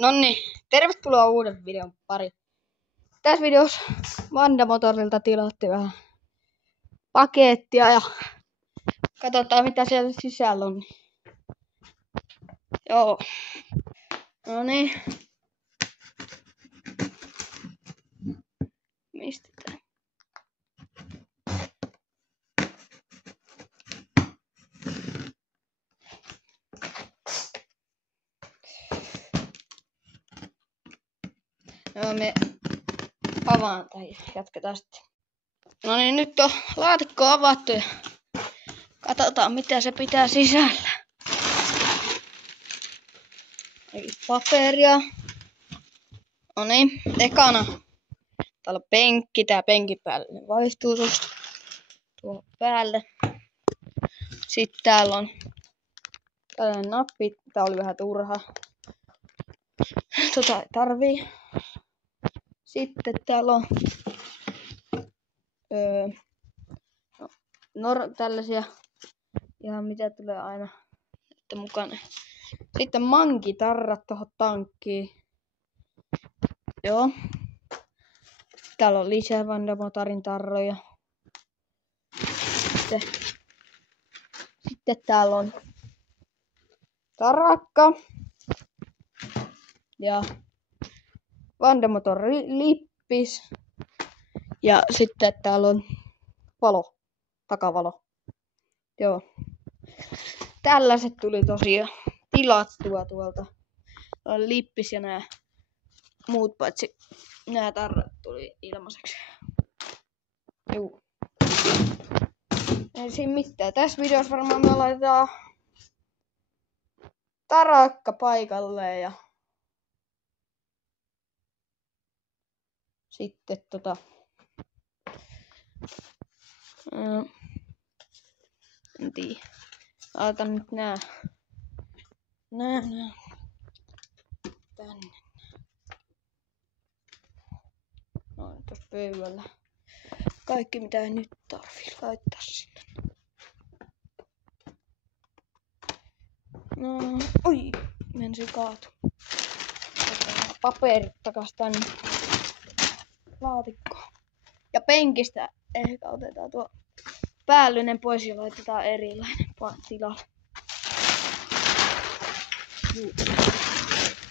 Nonni, tervetuloa uuden videon pari. Tässä videossa Vandamotorilta tilattiin vähän pakettia ja katsotaan mitä siellä sisällä on. Joo. No niin. Mistä tää? Joo, me avaan tai jatketaan sitten. No niin, nyt on laatikko avattu ja katsotaan mitä se pitää sisällä. Eli paperia. No niin, ekana. Täällä on penkki, tää penkin päälle vaihtuu susta tuohon päälle. Sitten täällä on tällainen nappi, tää oli vähän turha. Tota ei tarvii. Sitten täällä on tällaisia ihan mitä tulee aina mukana. Sitten mankitarrat tohon tankkiin. Joo. Täällä on lisää Vandamotorin tarroja. Sitten täällä on tarakka. Ja Vandamotor lippis. Ja sitten täällä on valo. Takavalo. Joo. Tällaiset tuli tosiaan tilattua tuolta. On lippis ja nää muut paitsi nää tarrat tuli ilmaiseksi. Juu. Ei siinä mitään. Tässä videossa varmaan me laitetaan tarakka paikalle ja sitten en tiedä. Laitan nyt nää tänne. Noin tuossa pöydällä. Kaikki mitä ei nyt tarvii laittaa sinne. No, oi, mensi kaatu. Otetaan paperit takas tänne laatikkoon. Ja penkistä ehkä otetaan tuo päällinen pois ja laitetaan erilainen tilalle.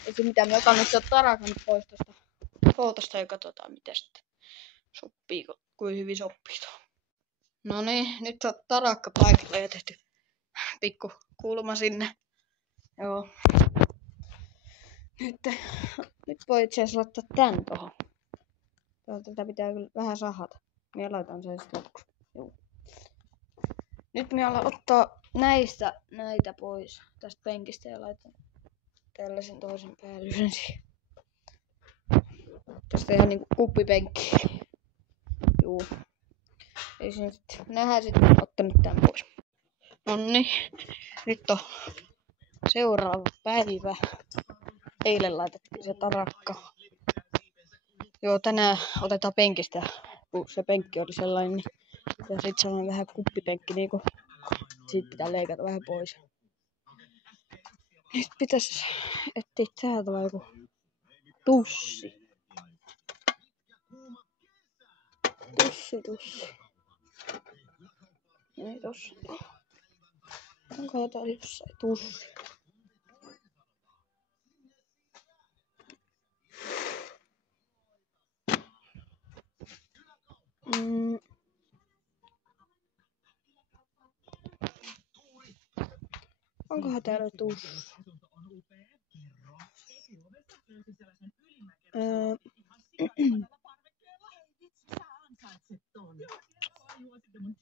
Ei se mitään, me otan nyt tarakan pois tosta kootosta ja katsotaan miten sitten sopii, kuin hyvin sopii tuo. No niin, nyt on tarakka paikalla ja tehty pikku kulma sinne. Joo. Nyt voi itse asiassa laittaa tän tohon. Tätä pitää kyllä vähän sahata. Minä laitan sen sitten lopuksi. Joo. Nyt minä alan ottaa näitä pois tästä penkistä ja laitan tällaisen toisen päällysen siihen. Tästä ihan niinku kuppipenkki. Juu. Ei siinä sitten nähdään sitten ottanut tän pois. Nonni. Nyt on seuraava päivä. Eilen laitettiin se tarakka. Joo, tänään otetaan penkistä, kun se penkki oli sellainen. Niin, ja sit se on vähän kuppipenkki niinku. Siitä pitää leikata vähän pois. Nyt pitäis etsiä täältä vaan joku tussi. Tussi. Ei tossa. Onko täällä jossain tussi? Onkohan täällä tussi?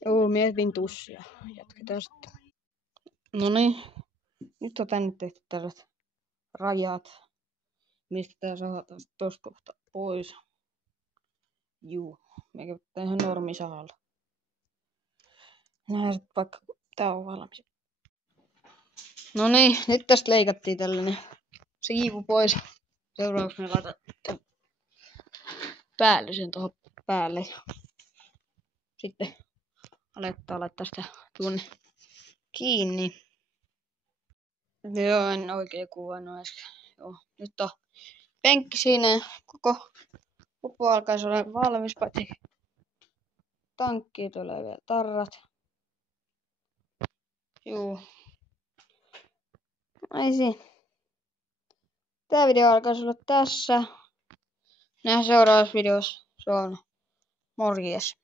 Joo, mietin tussia. Jatketaan sitten. Noniin. Nyt on tänne tehty tällaiset rajat. Mistä tää saadaan tosta kohta pois. Juu. Meikä pitää ihan normisahalla. Nähdään sit vaikka tää on valmis. Noniin, nyt tästä leikattiin tällainen siivu pois. Seuraavaksi me laitan päällysen tuohon päälle. Sitten aletaan laittaa sitä tuonne kiinni. Joo, en oikein kuvannut äsken. Joo, nyt on penkki siinä ja koko alkaisi olla valmis, paitsi tankkiin tulee vielä tarrat. Juu. Ai siinä. Tää video alkaisi olla tässä. Nähdään seuraavassa videossa. Se on morjes.